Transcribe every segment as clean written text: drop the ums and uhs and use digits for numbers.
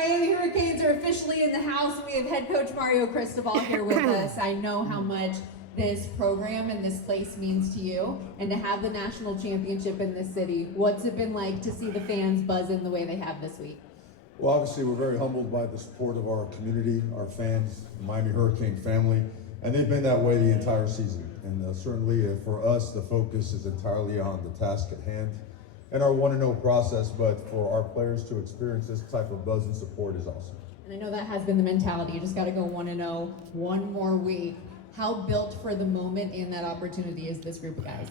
Miami Hurricanes are officially in the house. We have head coach Mario Cristobal here with us. I know how much this program and this place means to you, and to have the national championship in this city. What's it been like to see the fans buzzing the way they have this week? Well, obviously, we're very humbled by the support of our community, our fans, the Miami Hurricane family, and they've been that way the entire season. And certainly for us, the focus is entirely on the task at hand and our 1-0 process, but for our players to experience this type of buzz and support is awesome. And I know that has been the mentality. You just got to go 1-0 one more week. How built for the moment and that opportunity is this group of guys?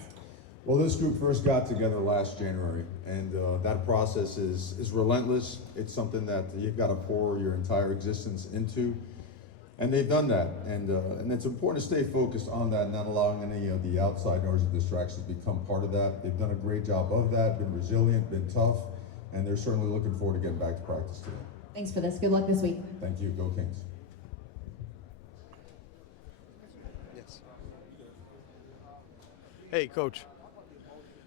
Well, this group first got together last January, and that process is relentless. It's something that you've got to pour your entire existence into, and they've done that. And it's important to stay focused on that, not allowing any of the outside noise and distractions become part of that. They've done a great job of that, been resilient, been tough, and they're certainly looking forward to getting back to practice today. Thanks for this. Good luck this week. Thank you. Go Kings. Yes. Hey, Coach.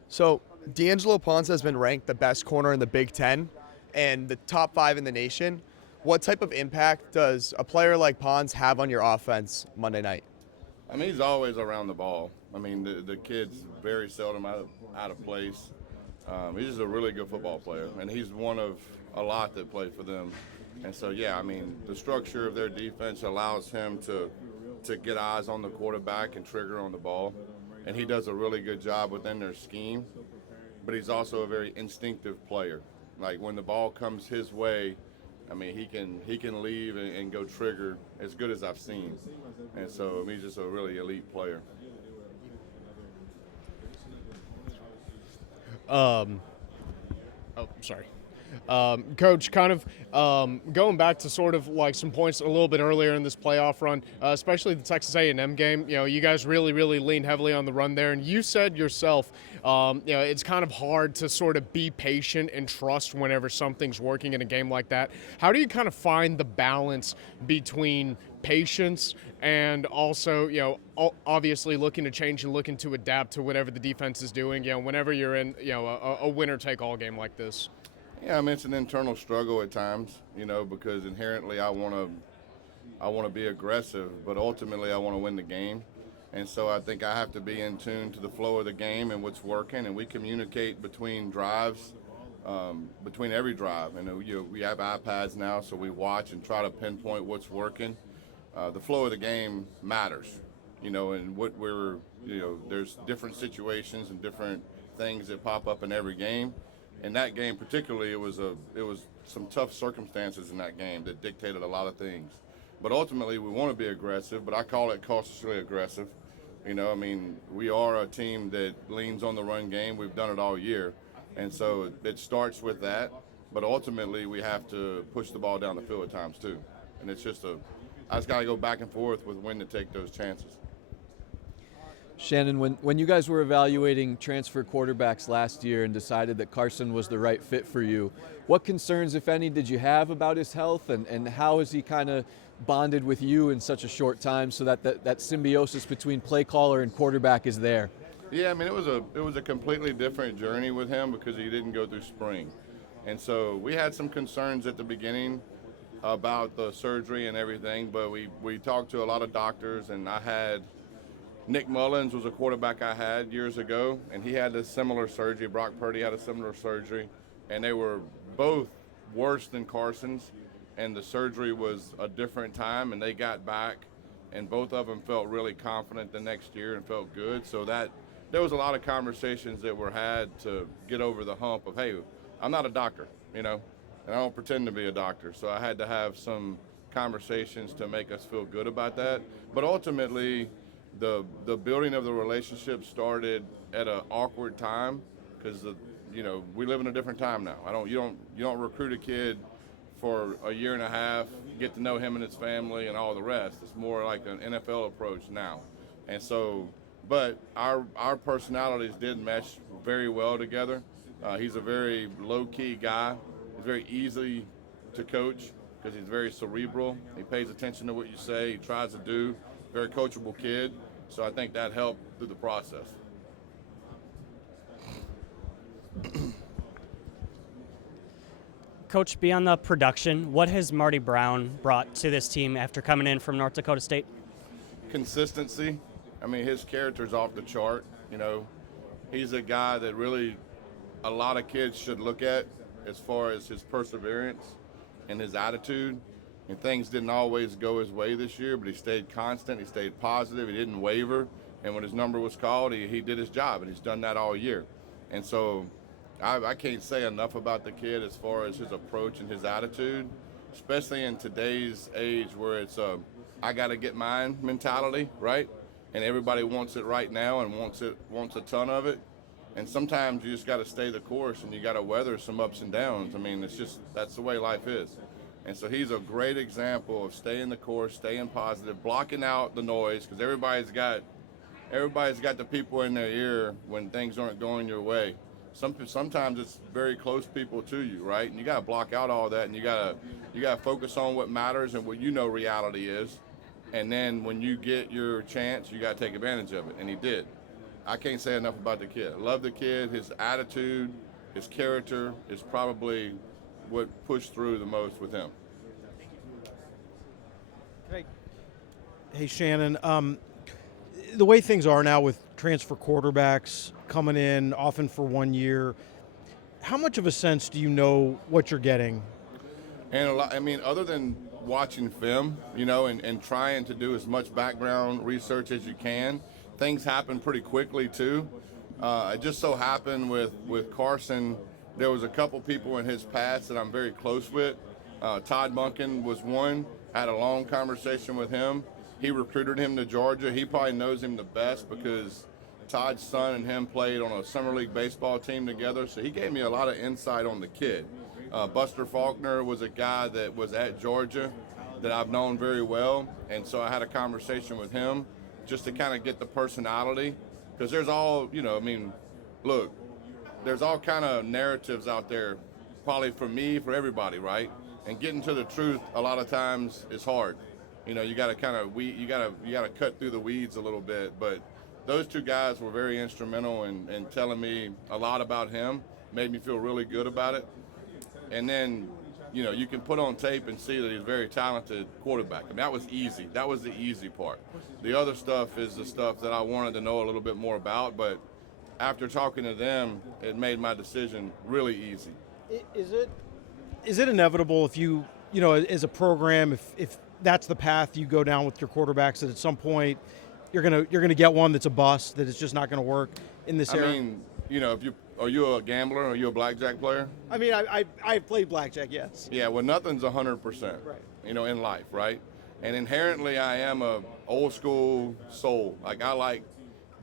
So, D'Angelo Ponce has been ranked the best corner in the Big Ten and the top 5 in the nation. What type of impact does a player like Ponce have on your offense Monday night? I mean, he's always around the ball. I mean, the kid's very seldom out of place. He's just a really good football player, and he's one of a lot that play for them. And so, yeah, I mean, the structure of their defense allows him to get eyes on the quarterback and trigger on the ball. And he does a really good job within their scheme, but he's also a very instinctive player. Like when the ball comes his way, I mean, he can leave and go trigger as good as I've seen. And so I mean, he's just a really elite player. Sorry. Coach, kind of going back to sort of like some points a little bit earlier in this playoff run, especially the Texas A&M game, you know, you guys really leaned heavily on the run there. And you said yourself, you know, it's kind of hard to sort of be patient and trust whenever something's working in a game like that. How do you kind of find the balance between patience and also, you know, obviously looking to change and looking to adapt to whatever the defense is doing, you know, whenever you're in, you know, a winner-take-all game like this? Yeah, I mean, it's an internal struggle at times, you know, because inherently I want to be aggressive, but ultimately I want to win the game. And so I think I have to be in tune to the flow of the game and what's working, and we communicate between drives, between every drive. And you know, we have iPads now, so we watch and try to pinpoint what's working. The flow of the game matters, you know, and what we're, you know, there's different situations and different things that pop up in every game. In that game particularly, it was some tough circumstances in that game that dictated a lot of things. But ultimately, we want to be aggressive, but I call it cautiously aggressive. You know, I mean, we are a team that leans on the run game. We've done it all year. And so it starts with that, but ultimately we have to push the ball down the field at times too. And it's just I just got to go back and forth with when to take those chances. Shannon, when you guys were evaluating transfer quarterbacks last year and decided that Carson was the right fit for you, what concerns, if any, did you have about his health, and how has he kind of bonded with you in such a short time so that symbiosis between play caller and quarterback is there? Yeah, I mean, it was a completely different journey with him because he didn't go through spring. And so we had some concerns at the beginning about the surgery and everything, but we talked to a lot of doctors, and I had Nick Mullins was a quarterback I had years ago, and he had a similar surgery. Brock Purdy had a similar surgery, and they were both worse than Carson's, and the surgery was a different time, and they got back, and both of them felt really confident the next year and felt good. So that there was a lot of conversations that were had to get over the hump of, hey, I'm not a doctor, you know, and I don't pretend to be a doctor. So I had to have some conversations to make us feel good about that. But ultimately, the building of the relationship started at an awkward time because you know, we live in a different time now. You don't recruit a kid for a year and a half, get to know him and his family and all the rest. It's more like an NFL approach now. And so, but our personalities did mesh very well together. He's a very low-key guy. He's very easy to coach because he's very cerebral. He pays attention to what you say. He tries to do. Very coachable kid. So I think that helped through the process. Coach, beyond the production, what has Marty Brown brought to this team after coming in from North Dakota State? Consistency. I mean, his character's off the chart. He's a guy that really a lot of kids should look at as far as his perseverance and his attitude. And things didn't always go his way this year, but he stayed constant, he stayed positive, he didn't waver. And when his number was called, he did his job, and he's done that all year. And so I can't say enough about the kid as far as his approach and his attitude, especially in today's age where it's I got to get mine mentality, right? And everybody wants it right now and wants a ton of it. And sometimes you just got to stay the course and you got to weather some ups and downs. I mean, that's the way life is. And so he's a great example of staying the course, staying positive, blocking out the noise, because everybody's got the people in their ear when things aren't going your way. Sometimes it's very close people to you, right? And you got to block out all that, and you got to focus on what matters and what reality is. And then when you get your chance, you got to take advantage of it, and he did. I can't say enough about the kid. I love the kid. His attitude, his character is probably what pushed through the most with him. Hey, Shannon. The way things are now with transfer quarterbacks coming in often for 1 year, how much of a sense do you know what you're getting? And other than watching film, and trying to do as much background research as you can, things happen pretty quickly too. It just so happened with Carson, there was a couple people in his past that I'm very close with. Todd Monken was one. Had a long conversation with him. He recruited him to Georgia. He probably knows him the best because Todd's son and him played on a summer league baseball team together, so he gave me a lot of insight on the kid. Buster Faulkner was a guy that was at Georgia that I've known very well, and so I had a conversation with him just to kind of get the personality, because there's all, look, there's all kind of narratives out there, probably for me, for everybody, right? And getting to the truth a lot of times is hard. You got to cut through the weeds a little bit. But those two guys were very instrumental in telling me a lot about him, made me feel really good about it. And then, you can put on tape and see that he's a very talented quarterback. I mean, that was easy. That was the easy part. The other stuff is the stuff that I wanted to know a little bit more about. But after talking to them, it made my decision really easy. Is it inevitable if you as a program, if that's the path you go down with your quarterbacks, that at some point you're gonna get one that's a bust, that it's just not gonna work in this era? I mean, are you a gambler? Are you a blackjack player? I mean, I played blackjack, yes. Yeah, well, nothing's 100%, right. In life, right? And inherently, I am a old school soul. Like, I like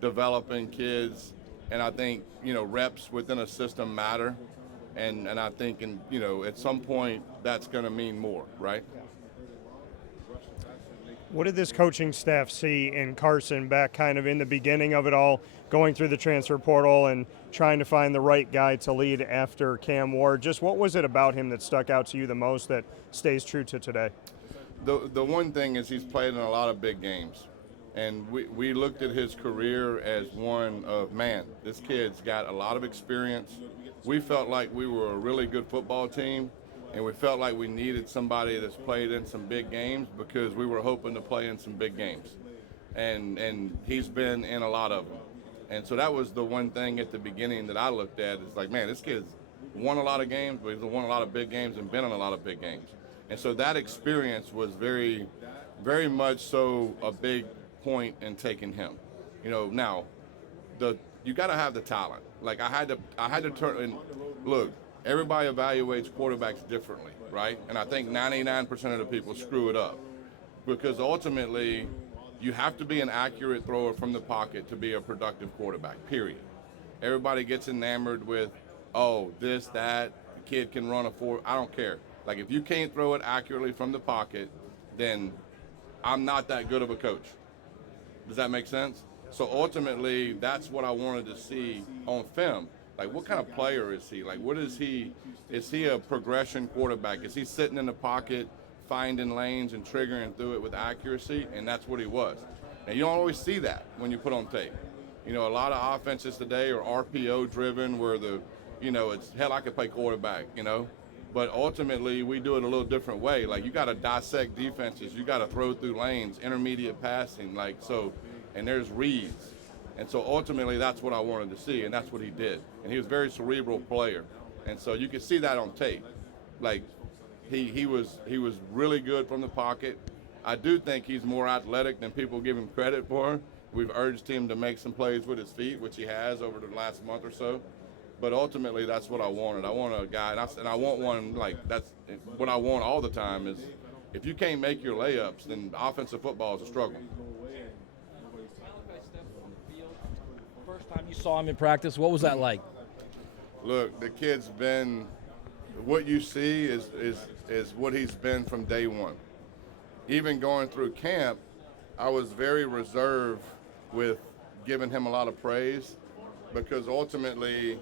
developing kids, and I think, reps within a system matter. And I think, at some point, that's going to mean more, right? What did this coaching staff see in Carson back kind of in the beginning of it all, going through the transfer portal and trying to find the right guy to lead after Cam Ward? Just what was it about him that stuck out to you the most that stays true to today? The one thing is he's played in a lot of big games. And we looked at his career as one of, man, this kid's got a lot of experience. We felt like we were a really good football team, and we felt like we needed somebody that's played in some big games because we were hoping to play in some big games. And he's been in a lot of them. And so that was the one thing at the beginning that I looked at. It's like, man, this kid's won a lot of games, but he's won a lot of big games and been in a lot of big games. And so that experience was very, very much so a big point in taking him. Now, you got to have the talent. Like, I had to turn and look. Everybody evaluates quarterbacks differently, right? And I think 99% of the people screw it up because ultimately, you have to be an accurate thrower from the pocket to be a productive quarterback. Period. Everybody gets enamored with, this, that. The kid can run a 4. I don't care. Like, if you can't throw it accurately from the pocket, then I'm not that good of a coach. Does that make sense? So ultimately, that's what I wanted to see on film. Like, what kind of player is he? Like, what is he? Is he a progression quarterback? Is he sitting in the pocket, finding lanes and triggering through it with accuracy? And that's what he was. And you don't always see that when you put on tape. A lot of offenses today are RPO driven where it's, hell, I could play quarterback, But ultimately, we do it a little different way. Like, you got to dissect defenses. You got to throw through lanes, intermediate passing, like so, and there's reads. And so ultimately, that's what I wanted to see, and that's what he did. And he was a very cerebral player. And so you could see that on tape. Like, he was really good from the pocket. I do think he's more athletic than people give him credit for. We've urged him to make some plays with his feet, which he has over the last month or so. But ultimately, that's what I wanted. I want a guy, and I want one like that's what I want all the time is if you can't make your layups, then offensive football is a struggle. First time you saw him in practice, what was that like? Look, the kid's been what you see is what he's been from day one. Even going through camp, I was very reserved with giving him a lot of praise because ultimately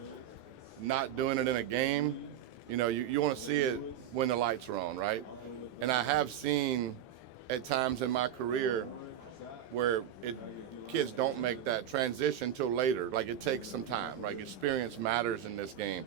not doing it in a game, you want to see it when the lights are on, right? And I have seen at times in my career where kids don't make that transition till later. Like, it takes some time. Like, experience matters in this game.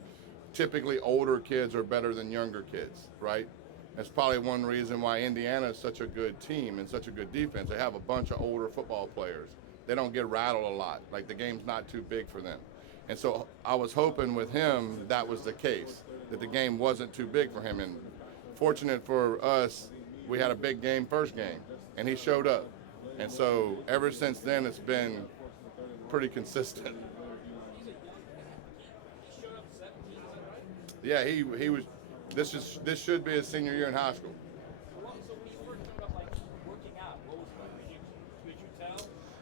Typically, older kids are better than younger kids, right? That's probably one reason why Indiana is such a good team and such a good defense. They have a bunch of older football players. They don't get rattled a lot. Like, the game's not too big for them. And so I was hoping with him that was the case, that the game wasn't too big for him. And fortunate for us, we had a big game first game, and he showed up. And so ever since then, it's been pretty consistent. Yeah, he was. This should be his senior year in high school.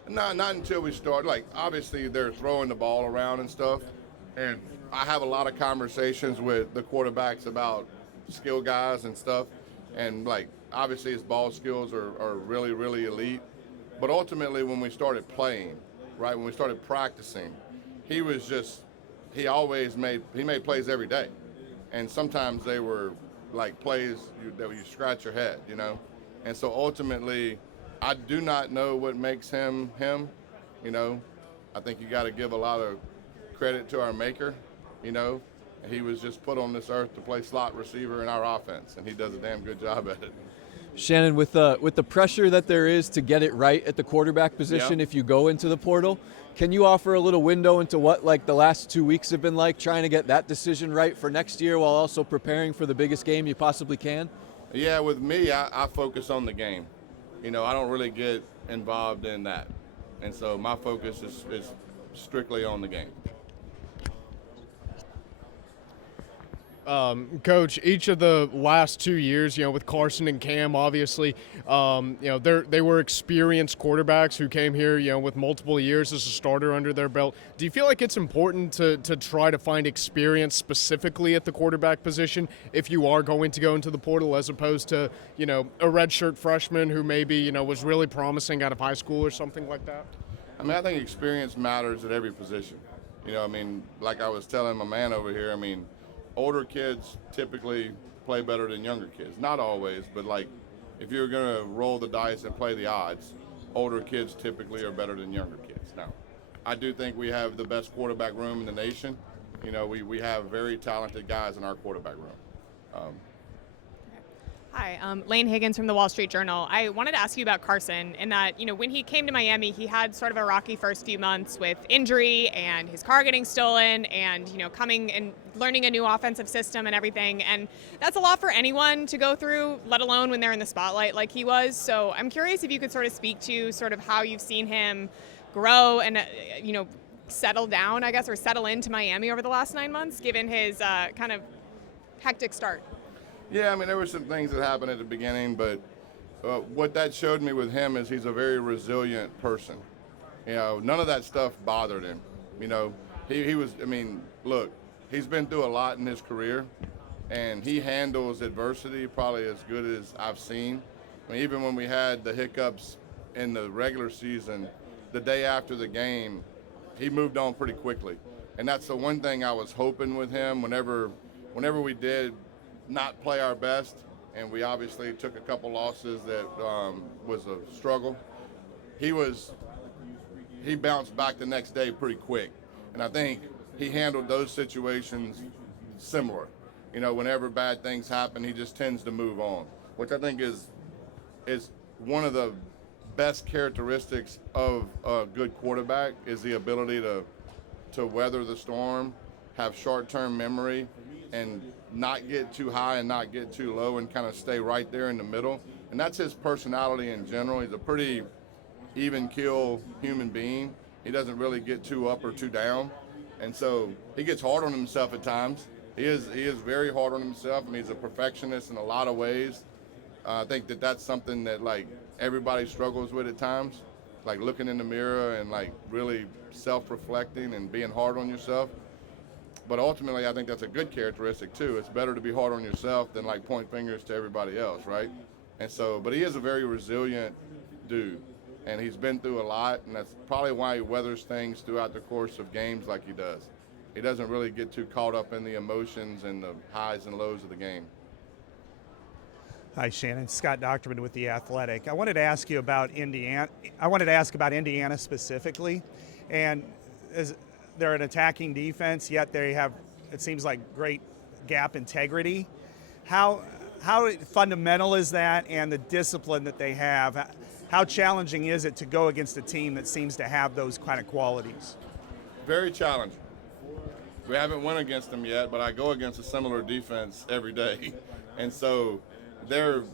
Not until we start. Like, obviously, they're throwing the ball around and stuff. And I have a lot of conversations with the quarterbacks about skill guys and stuff. And, like, obviously his ball skills are really, really elite. But ultimately, when we started playing, right, when we started practicing, he made plays every day. And sometimes they were, like, plays that you scratch your head, And so ultimately, I do not know what makes him him, I think you got to give a lot of credit to our maker, He was just put on this earth to play slot receiver in our offense, and he does a damn good job at it. Shannon, with the pressure that there is to get it right at the quarterback position, if you go into the portal, can you offer a little window into what like the last 2 weeks have been like, trying to get that decision right for next year while also preparing for the biggest game you possibly can? Yeah, with me, I focus on the game. I don't really get involved in that. And so my focus is strictly on the game. Coach, each of the last 2 years, with Carson and Cam, obviously, they were experienced quarterbacks who came here, with multiple years as a starter under their belt. Do you feel like it's important to try to find experience specifically at the quarterback position if you are going to go into the portal, as opposed to, a redshirt freshman who maybe, was really promising out of high school or something like that? I think experience matters at every position. Like I was telling my man over here, older kids typically play better than younger kids. Not always, but like if you're going to roll the dice and play the odds, older kids typically are better than younger kids. Now, I do think we have the best quarterback room in the nation. We have very talented guys in our quarterback room. Hi, Lane Higgins from the Wall Street Journal. I wanted to ask you about Carson, in that, when he came to Miami, he had sort of a rocky first few months with injury and his car getting stolen and, coming and learning a new offensive system and everything. And that's a lot for anyone to go through, let alone when they're in the spotlight like he was. So I'm curious if you could sort of speak to sort of how you've seen him grow and, settle down, I guess, or settle into Miami over the last 9 months, given his kind of hectic start. Yeah, there were some things that happened at the beginning, but what that showed me with him is he's a very resilient person. None of that stuff bothered him. He was, look, he's been through a lot in his career, and he handles adversity probably as good as I've seen. Even when we had the hiccups in the regular season, the day after the game, he moved on pretty quickly. And that's the one thing I was hoping with him whenever we did not play our best, and we obviously took a couple losses that was a struggle. He bounced back the next day pretty quick, and I think he handled those situations similar. whenever bad things happen, he just tends to move on, which I think is one of the best characteristics of a good quarterback is the ability to weather the storm, have short-term memory, and not get too high and not get too low and kind of stay right there in the middle. And that's his personality in general. He's a pretty even-keel human being. He doesn't really get too up or too down. And so he gets hard on himself at times. He is very hard on himself, and he's a perfectionist in a lot of ways. I think that's something that, like, everybody struggles with at times, like looking in the mirror and, like, really self-reflecting and being hard on yourself. But ultimately, I think that's a good characteristic, too. It's better to be hard on yourself than, like, point fingers to everybody else, right? And so, but he is a very resilient dude, and he's been through a lot, and that's probably why he weathers things throughout the course of games like he does. He doesn't really get too caught up in the emotions and the highs and lows of the game. Hi, Shannon. Scott Doctorman with The Athletic. I wanted to ask you about Indiana. I wanted to ask about Indiana specifically, and as they're an attacking defense, yet they have, it seems like, great gap integrity. How fundamental is that, and the discipline that they have? How challenging is it to go against a team that seems to have those kind of qualities? Very challenging. We haven't won against them yet, but I go against a similar defense every day. And so they're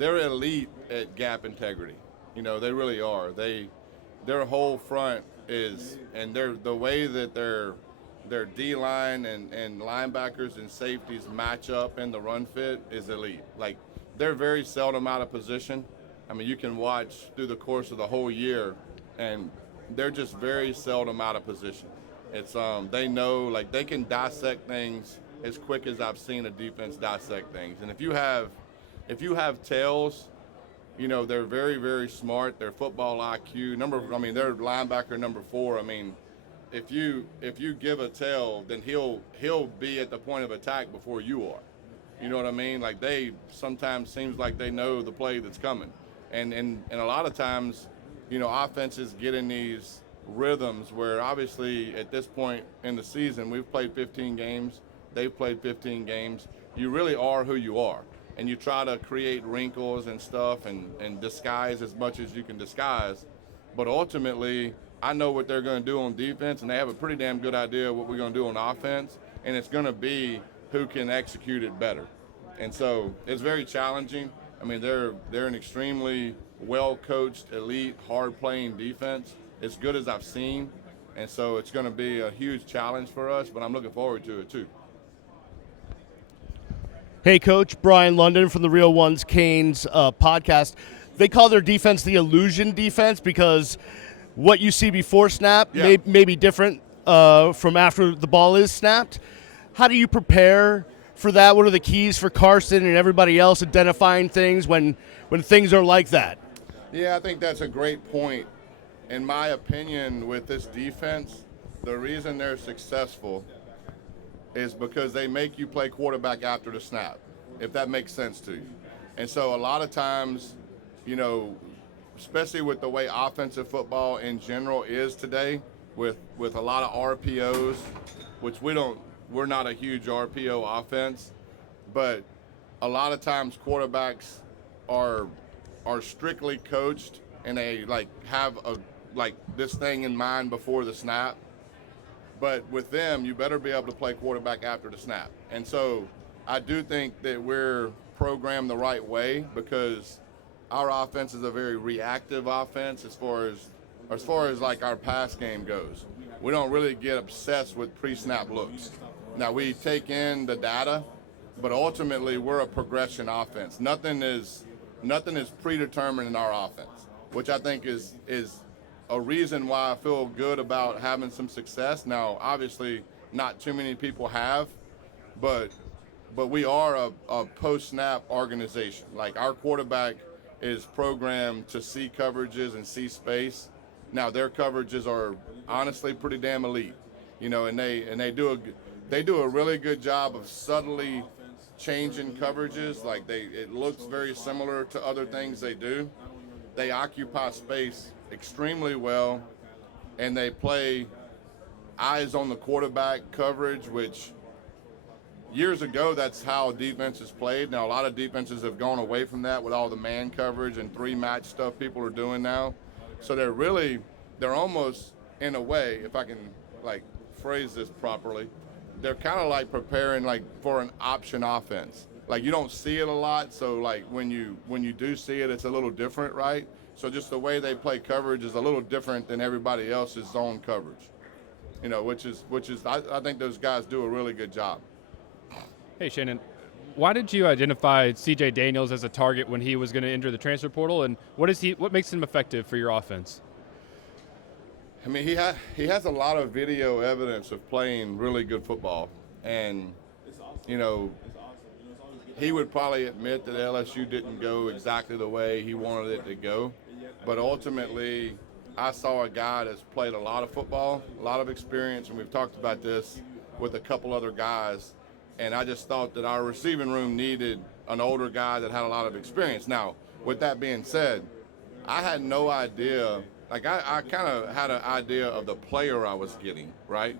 elite at gap integrity. They really are. Their whole front is, and the way that their D-line and linebackers and safeties match up in the run fit is elite. Like, they're very seldom out of position. I mean, you can watch through the course of the whole year, and they're just very seldom out of position. It's they know, like, they can dissect things as quick as I've seen a defense dissect things. And if you have tails, they're very, very smart. Their football IQ, they're linebacker number 4. I mean, if you give a tail, then he'll be at the point of attack before you are. You know what I mean? Like, they sometimes seems like they know the play that's coming. And a lot of times, offenses get in these rhythms where obviously at this point in the season, we've played 15 games, they've played 15 games. You really are who you are. And you try to create wrinkles and stuff and disguise as much as you can disguise. But ultimately, I know what they're going to do on defense, and they have a pretty damn good idea of what we're going to do on offense, and it's going to be who can execute it better. And so it's very challenging. I mean, they're an extremely well-coached, elite, hard-playing defense, as good as I've seen. And so it's going to be a huge challenge for us, but I'm looking forward to it too. Hey, Coach. Brian London from the Real Ones Canes podcast. They call their defense the illusion defense because what you see before snap may be different from after the ball is snapped. How do you prepare for that? What are the keys for Carson and everybody else identifying things when things are like that? Yeah, I think that's a great point. In my opinion, with this defense, the reason they're successful is because they make you play quarterback after the snap, if that makes sense to you. And so a lot of times, especially with the way offensive football in general is today, with a lot of RPOs, which we're not a huge RPO offense, but a lot of times quarterbacks are strictly coached and they have this thing in mind before the snap. But with them, you better be able to play quarterback after the snap. And so I do think that we're programmed the right way because our offense is a very reactive offense as far as like our pass game goes. We don't really get obsessed with pre-snap looks. Now, we take in the data, but ultimately we're a progression offense. Nothing is predetermined in our offense, which I think is a reason why I feel good about having some success. Now, obviously, not too many people have, but we are a post-snap organization. Like, our quarterback is programmed to see coverages and see space. Now, their coverages are honestly pretty damn elite, and they do a really good job of subtly changing coverages. Like, it looks very similar to other things they do. They occupy space extremely well, and they play eyes on the quarterback coverage, which years ago, that's how defense is played. Now, a lot of defenses have gone away from that with all the man coverage and 3-match stuff people are doing now. So they're almost, in a way, if I can like phrase this properly, they're kind of like preparing like for an option offense. Like you don't see it a lot, so like when you do see it, it's a little different, right? So just the way they play coverage is a little different than everybody else's zone coverage. You know, which is I think those guys do a really good job. Hey Shannon, why did you identify C.J. Daniels as a target when he was going to enter the transfer portal, and what makes him effective for your offense? I mean, he has a lot of video evidence of playing really good football, and you know, he would probably admit that LSU didn't go exactly the way he wanted it to go, but ultimately, I saw a guy that's played a lot of football, a lot of experience, and we've talked about this with a couple other guys, and I just thought that our receiving room needed an older guy that had a lot of experience. Now, with that being said, I had no idea. Like, I kind of had an idea of the player I was getting, right?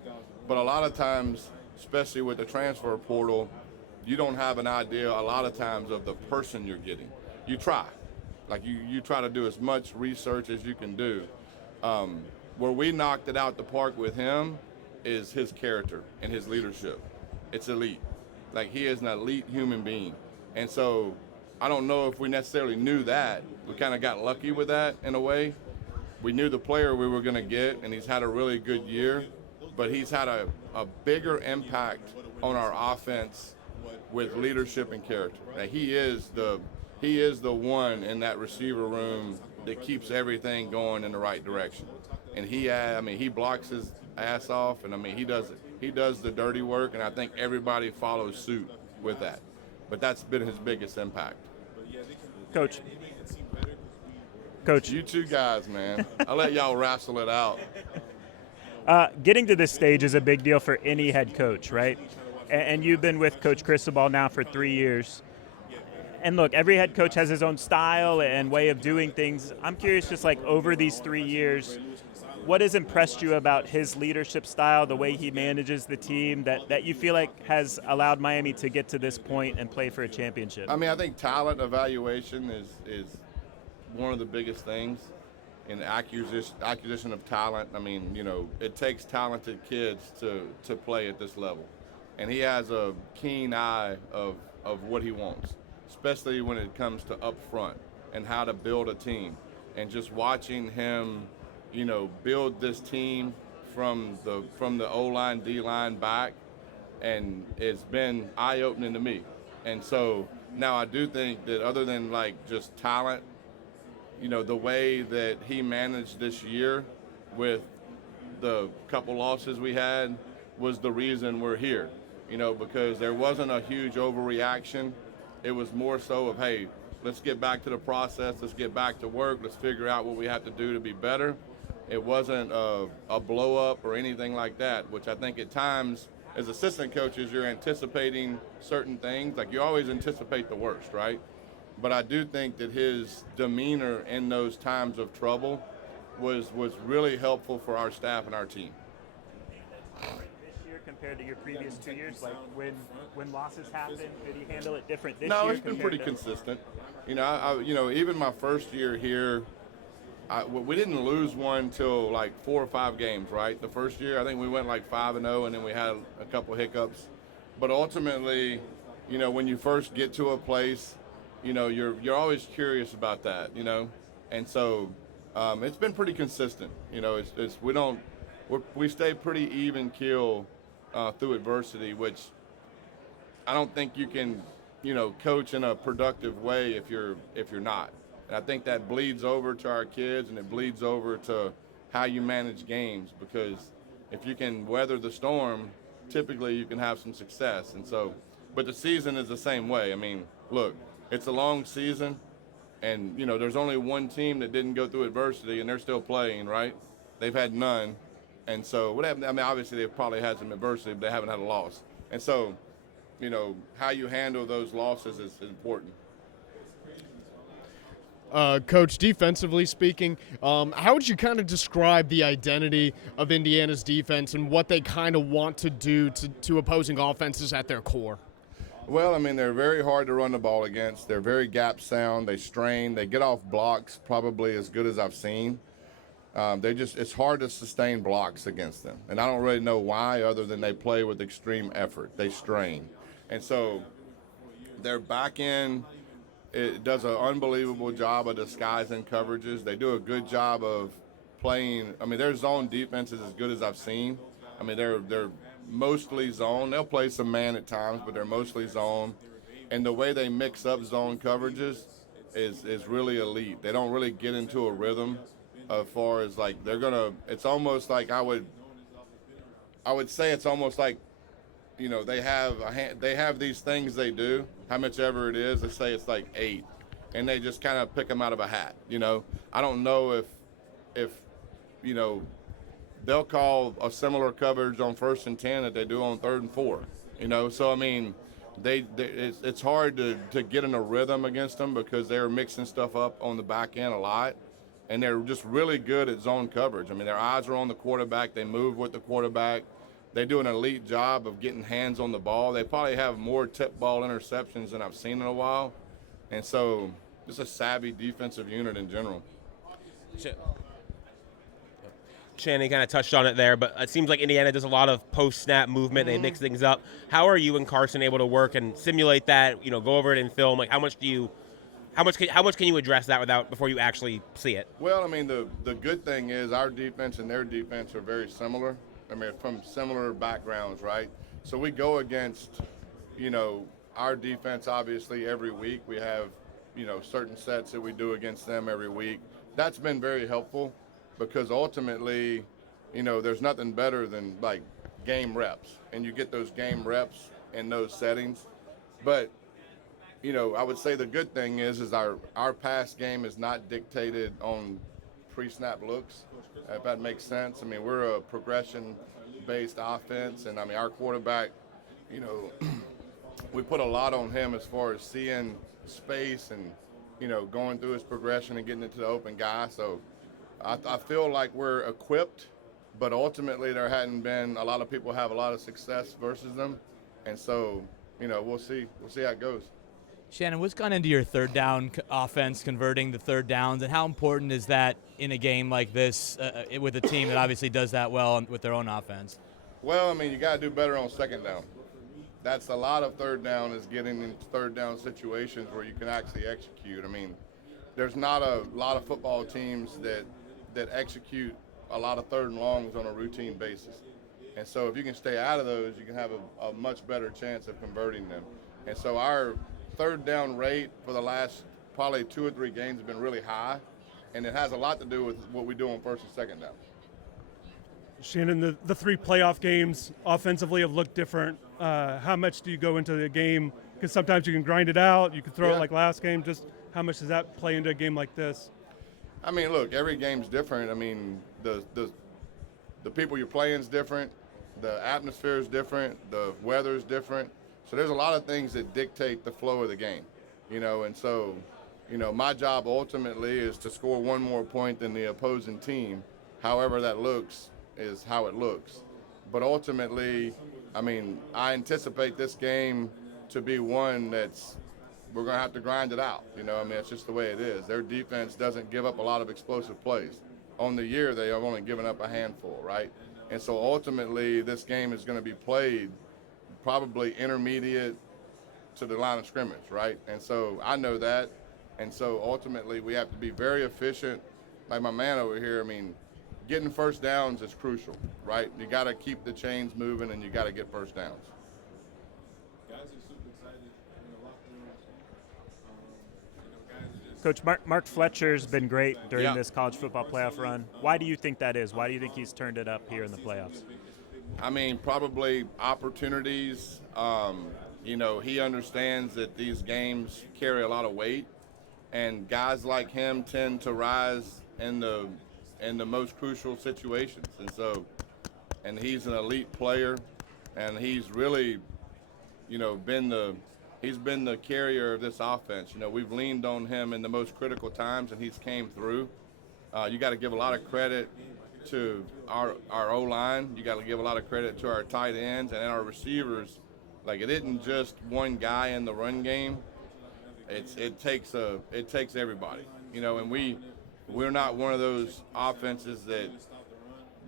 But a lot of times, especially with the transfer portal, you don't have an idea a lot of times of the person you're getting. You try. Like, you try to do as much research as you can do. Where we knocked it out the park with him is his character and his leadership. It's elite. Like, he is an elite human being. And so I don't know if we necessarily knew that. We kind of got lucky with that in a way. We knew the player we were going to get, and he's had a really good year, but he's had a bigger impact on our offense with leadership and character. Like, he is the one in that receiver room that keeps everything going in the right direction. And he blocks his ass off, and I mean, he does the dirty work, and I think everybody follows suit with that. But that's been his biggest impact. Coach, you two guys, man. I'll let y'all wrestle it out. getting to this stage is a big deal for any head coach, right? And you've been with Coach Cristobal now for 3 years. And look, every head coach has his own style and way of doing things. I'm curious, just like over these 3 years, what has impressed you about his leadership style, the way he manages the team, that you feel like has allowed Miami to get to this point and play for a championship? I mean, I think talent evaluation is one of the biggest things in acquisition of talent. I mean, you know, it takes talented kids to play at this level. And he has a keen eye of what he wants, especially when it comes to up front and how to build a team. And just watching him, you know, build this team from the O-line, D-line back, and it's been eye-opening to me. And so now I do think that other than like just talent, you know, the way that he managed this year with the couple losses we had was the reason we're here, you know, because there wasn't a huge overreaction. It was more so of, hey, let's get back to the process, let's get back to work, let's figure out what we have to do to be better. It wasn't a blow up or anything like that, which I think at times as assistant coaches, you're anticipating certain things. Like, you always anticipate the worst, right? But I do think that his demeanor in those times of trouble was really helpful for our staff and our team. This year compared to your previous 2 years, like when losses happen, did he handle it different this year? No, it's been pretty consistent. You know, you know, even my first year here, we didn't lose one till like 4 or 5 games, right? The first year, I think we went like 5-0, and then we had a couple hiccups. But ultimately, you know, when you first get to a place, you know, you're always curious about that, you know, and so it's been pretty consistent. You know, we stay pretty even keel through adversity, which I don't think you can, you know, coach in a productive way if you're not. And I think that bleeds over to our kids, and it bleeds over to how you manage games, because if you can weather the storm, typically you can have some success. And so, but the season is the same way. I mean, look, it's a long season, and, you know, there's only one team that didn't go through adversity, and they're still playing, right? They've had none. And so what happened? I mean, obviously they've probably had some adversity, but they haven't had a loss. And so, you know, how you handle those losses is important. Coach, defensively speaking, how would you kind of describe the identity of Indiana's defense and what they kind of want to do to opposing offenses at their core? Well, I mean, they're very hard to run the ball against. They're very gap sound. They strain. They get off blocks probably as good as I've seen. It's hard to sustain blocks against them. And I don't really know why, other than they play with extreme effort. They strain. And so their back end, it does an unbelievable job of disguising coverages. They do a good job of playing. I mean, their zone defense is as good as I've seen. I mean, they're mostly zone. They'll play some man at times, but they're mostly zone. And the way they mix up zone coverages is really elite. They don't really get into a rhythm as far as like it's almost like I would say it's almost like, you know, they have these things they do, how much ever it is. Let's say it's like 8, and they just kind of pick them out of a hat. You know, I don't know if you know, they'll call a similar coverage on 1st and 10 that they do on 3rd and 4. You know, so I mean, it's hard to get in a rhythm against them because they're mixing stuff up on the back end a lot, and they're just really good at zone coverage. I mean, their eyes are on the quarterback. They move with the quarterback. They do an elite job of getting hands on the ball. They probably have more tip ball interceptions than I've seen in a while, and so just a savvy defensive unit in general. Shannon kind of touched on it there, but it seems like Indiana does a lot of post-snap movement. They mix things up. How are you and Carson able to work and simulate that? You know, go over it in film. Like, how much can you address that before you actually see it? Well, I mean, the good thing is our defense and their defense are very similar. I mean, from similar backgrounds, right? So we go against, you know, our defense obviously every week. We have, you know, certain sets that we do against them every week. That's been very helpful, because ultimately, you know, there's nothing better than like game reps, and you get those game reps in those settings. But, you know, I would say the good thing is our pass game is not dictated on pre-snap looks, if that makes sense. I mean, we're a progression-based offense, and I mean, our quarterback, you know, we put a lot on him as far as seeing space and, you know, going through his progression and getting into the open guy. So I feel like we're equipped, but ultimately there hadn't been a lot of people have a lot of success versus them, and so, you know, we'll see how it goes. Shannon, what's gone into your third down offense, converting the third downs, and how important is that in a game like this with a team that obviously does that well with their own offense? Well, I mean, you got to do better on second down. That's a lot of third down, is getting in third down situations where you can actually execute. I mean, there's not a lot of football teams that execute a lot of third and longs on a routine basis. And so if you can stay out of those, you can have a much better chance of converting them. And so our third down rate for the last probably 2 or 3 games has been really high, and it has a lot to do with what we do on first and second down. Shannon, the 3 playoff games offensively have looked different. How much do you go into the game? Because sometimes you can grind it out, you can throw it like last game. Just how much does that play into a game like this? I mean, look, every game's different. I mean, the people you're playing is different, the atmosphere is different, the weather is different. So there's a lot of things that dictate the flow of the game, you know. And so, you know, my job ultimately is to score one more point than the opposing team. However that looks is how it looks. But ultimately, I mean, I anticipate this game to be one that's we're going to have to grind it out. You know, I mean, it's just the way it is. Their defense doesn't give up a lot of explosive plays. On the year, they have only given up a handful, right? And so ultimately, this game is going to be played probably intermediate to the line of scrimmage, right? And so I know that. And so ultimately, we have to be very efficient. Like my man over here, I mean, getting first downs is crucial, right? You got to keep the chains moving, and you got to get first downs. Coach, Mark Fletcher's been great during this college football playoff run. Why do you think that is? Why do you think he's turned it up here in the playoffs? I mean, probably opportunities. You know, he understands that these games carry a lot of weight, and guys like him tend to rise in the most crucial situations. And so, and he's an elite player, and he's really, you know, been the he's been the carrier of this offense. You know, we've leaned on him in the most critical times, and he's came through. You got to give a lot of credit to our O-line. You got to give a lot of credit to our tight ends and our receivers. Like, it isn't just one guy in the run game. It takes everybody. You know, and we're not one of those offenses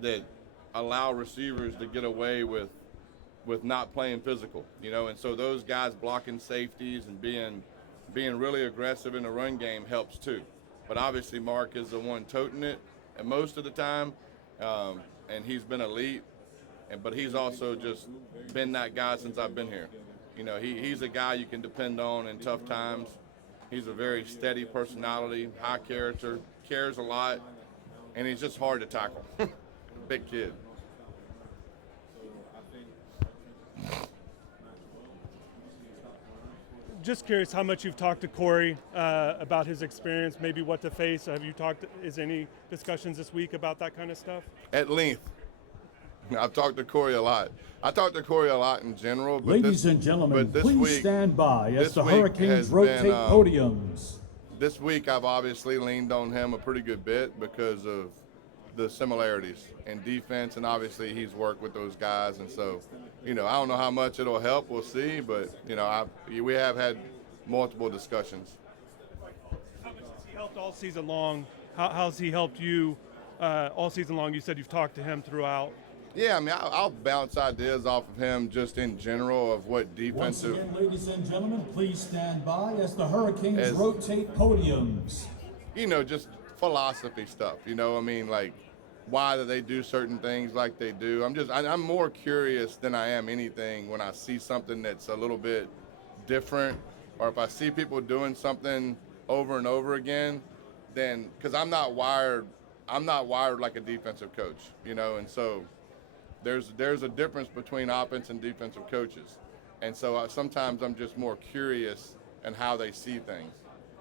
that allow receivers to get away with not playing physical. You know, and so those guys blocking safeties and being really aggressive in the run game helps too. But obviously Mark is the one toting it, and most of the time, and he's been elite. But he's also just been that guy since I've been here. You know, he's a guy you can depend on in tough times. He's a very steady personality, high character, cares a lot, and he's just hard to tackle. Big kid. Just curious how much you've talked to Corey about his experience, maybe what to face. Have you talked? Is any discussions this week about that kind of stuff? At length. I've talked to Corey a lot. I talked to Corey a lot in general. But Ladies and gentlemen, please week, stand by as the week Hurricanes rotate podiums. This week I've obviously leaned on him a pretty good bit because of the similarities in defense, and obviously he's worked with those guys, and so, you know, I don't know how much it'll help. We'll see, but, you know, we have had multiple discussions. How much has he helped all season long? How's he helped you all season long? You said you've talked to him throughout. Yeah, I mean, I'll bounce ideas off of him just in general of what defensive. Once again, ladies and gentlemen, please stand by as the Hurricanes rotate podiums. You know, just philosophy stuff. You know, I mean, like, why do they do certain things like they do? I'm more curious than I am anything when I see something that's a little bit different, or if I see people doing something over and over again, then, because I'm not wired like a defensive coach, you know, and so there's a difference between offense and defensive coaches. And so sometimes I'm just more curious in how they see things.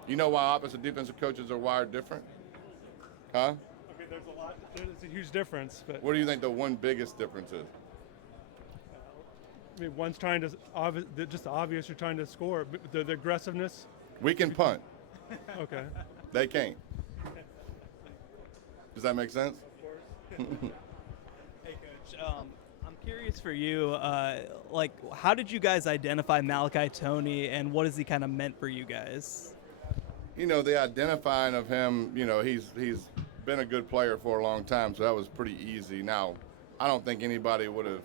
You know why offensive and defensive coaches are wired different? Huh? Okay, there's a huge difference. But What do you think the one biggest difference is? I mean, one's trying to, just obvious you're trying to score. The aggressiveness. We can punt. Okay. They can't. Does that make sense? Hey, Coach. I'm curious for you, like, how did you guys identify Malachi Toney, and what has he kind of meant for you guys? You know, the identifying of him, you know, he's been a good player for a long time, so that was pretty easy. Now, I don't think anybody would have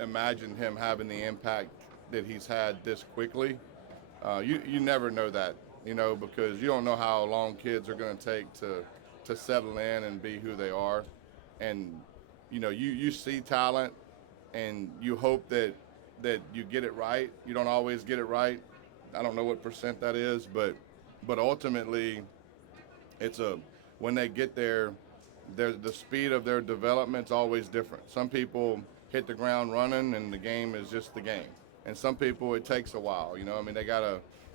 imagined him having the impact that he's had this quickly. You never know that, you know, because you don't know how long kids are going to take to settle in and be who they are. And, you know, you see talent and you hope that you get it right. You don't always get it right. I don't know what percent that is, but ultimately when they get there, the speed of their development's always different. Some people hit the ground running and the game is just the game. And some people, it takes a while, you know. I mean,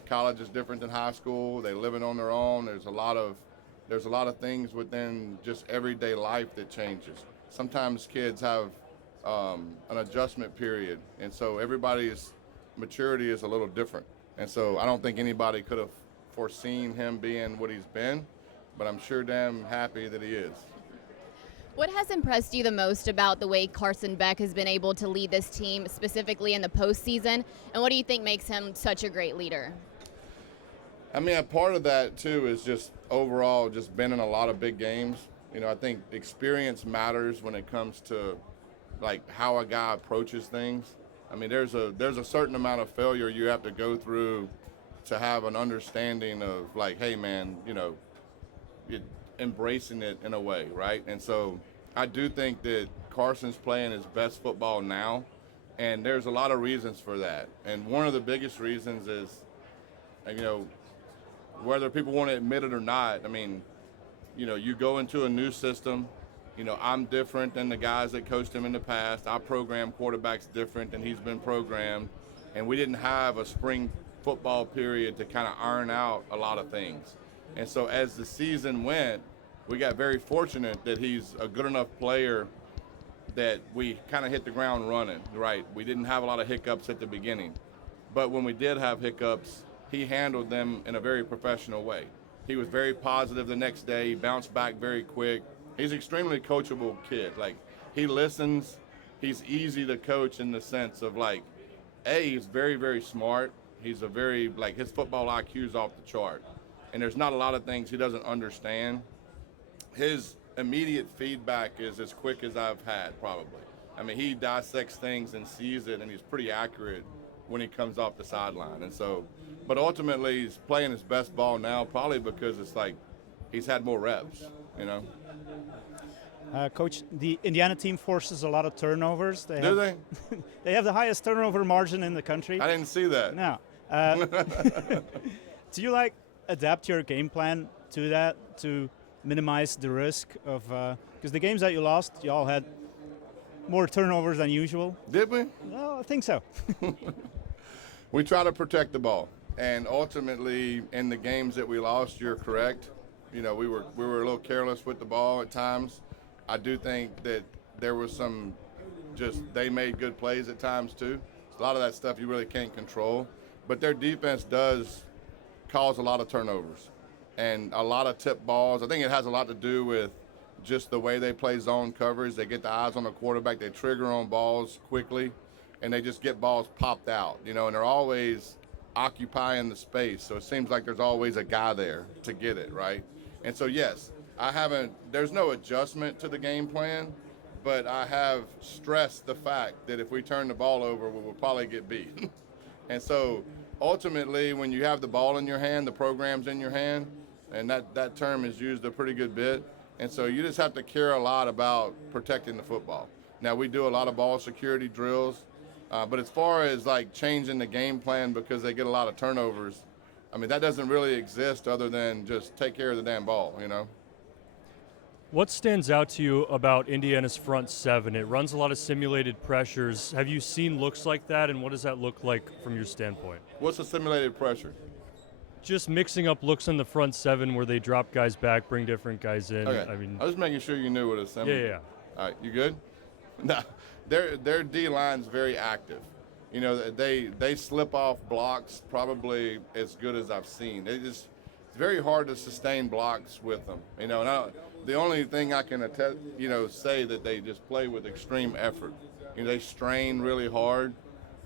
college is different than high school. They living on their own. There's a lot of things within just everyday life that changes. Sometimes kids have an adjustment period, and so everybody's maturity is a little different. And so I don't think anybody could have foreseen him being what he's been, but I'm sure damn happy that he is. What has impressed you the most about the way Carson Beck has been able to lead this team, specifically in the postseason, and what do you think makes him such a great leader? I mean, a part of that, too, is just overall just been in a lot of big games. You know, I think experience matters when it comes to, like, how a guy approaches things. I mean, there's a certain amount of failure you have to go through to have an understanding of, like, hey, man, you know, embracing it in a way, right? And so I do think that Carson's playing his best football now, and there's a lot of reasons for that. And one of the biggest reasons is, you know, whether people want to admit it or not, I mean, you know, you go into a new system. You know, I'm different than the guys that coached him in the past. I program quarterbacks different than he's been programmed. And we didn't have a spring football period to kind of iron out a lot of things. And so as the season went, we got very fortunate that he's a good enough player that we kind of hit the ground running, right? We didn't have a lot of hiccups at the beginning. But when we did have hiccups, he handled them in a very professional way. He was very positive the next day. He bounced back very quick. He's an extremely coachable kid. Like, he listens. He's easy to coach in the sense of, like, he's very, very smart. He's a very, like, his football IQ is off the chart. And there's not a lot of things he doesn't understand. His immediate feedback is as quick as I've had, probably. I mean, he dissects things and sees it, and he's pretty accurate when he comes off the sideline. And so, but ultimately, he's playing his best ball now, probably because it's like he's had more reps, you know? Coach, the Indiana team forces a lot of turnovers. Do they? They have the highest turnover margin in the country. I didn't see that. No. Do you adapt your game plan to that to minimize the risk of? Because the games that you lost, you all had more turnovers than usual. Did we? No, I think so. We try to protect the ball, and ultimately, in the games that we lost, you're correct. You know, we were a little careless with the ball at times. I do think that there was some, they made good plays at times too. A lot of that stuff you really can't control, but their defense does cause a lot of turnovers and a lot of tip balls. I think it has a lot to do with just the way they play zone coverage. They get the eyes on the quarterback, they trigger on balls quickly, and they just get balls popped out, you know, and they're always occupying the space. So it seems like there's always a guy there to get it, right? And so, yes, there's no adjustment to the game plan, but I have stressed the fact that if we turn the ball over, we will probably get beat. And so ultimately, when you have the ball in your hand, the program's in your hand, and that term is used a pretty good bit. And so you just have to care a lot about protecting the football. Now, we do a lot of ball security drills, but as far as like changing the game plan because they get a lot of turnovers, I mean, that doesn't really exist other than just take care of the damn ball, you know? What stands out to you about Indiana's front seven? It runs a lot of simulated pressures. Have you seen looks like that, and what does that look like from your standpoint? What's a simulated pressure? Just mixing up looks in the front seven where they drop guys back, bring different guys in. Okay. I mean, I was making sure you knew what a simulated. Yeah. All right, you good? No, their D line's very active. You know, they slip off blocks probably as good as I've seen. It's very hard to sustain blocks with them. You know, and the only thing I can say that they just play with extreme effort. You know, they strain really hard,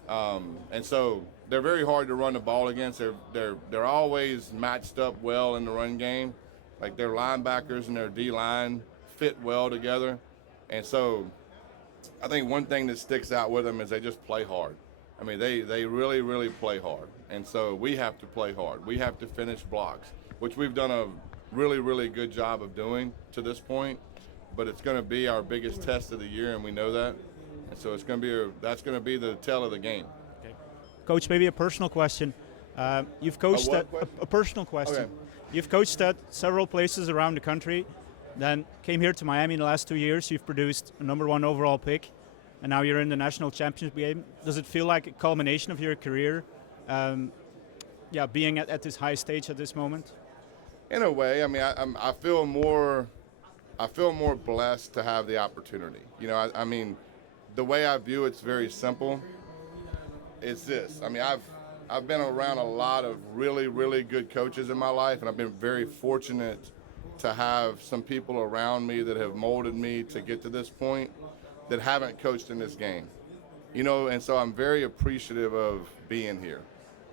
and so they're very hard to run the ball against. They're always matched up well in the run game. Like their linebackers and their D line fit well together, and so I think one thing that sticks out with them is they just play hard. I mean, they really, really play hard. And so we have to play hard. We have to finish blocks, which we've done a really, really good job of doing to this point. But it's going to be our biggest test of the year, and we know that. And so it's going to be that's going to be the tell of the game. Okay. Coach, maybe a personal question. You've coached a personal question. Okay. You've coached at several places around the country, then came here to Miami in the last 2 years. You've produced a #1 overall pick. And now you're in the national championship game. Does it feel like a culmination of your career, being at this high stage at this moment? In a way, I mean, I feel more blessed to have the opportunity. You know, I mean, the way I view it's very simple. It's this. I mean, I've been around a lot of really, really good coaches in my life, and I've been very fortunate to have some people around me that have molded me to get to this point that haven't coached in this game, you know, and so I'm very appreciative of being here,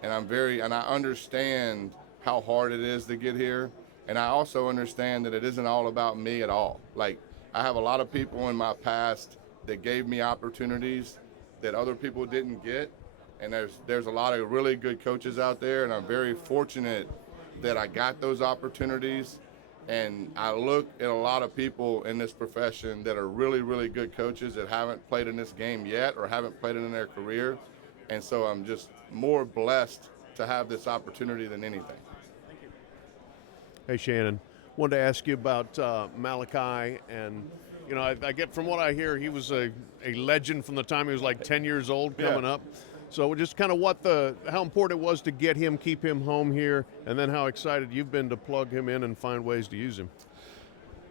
and I understand how hard it is to get here, and I also understand that it isn't all about me at all. Like, I have a lot of people in my past that gave me opportunities that other people didn't get, and there's a lot of really good coaches out there, and I'm very fortunate that I got those opportunities. And I look at a lot of people in this profession that are really, really good coaches that haven't played in this game yet or haven't played it in their career. And so I'm just more blessed to have this opportunity than anything. Thank you. Hey, Shannon. Wanted to ask you about Malachi. And, you know, I get from what I hear, he was a legend from the time he was like 10 years old coming up. So just kind of how important it was to get him, keep him home here, and then how excited you've been to plug him in and find ways to use him.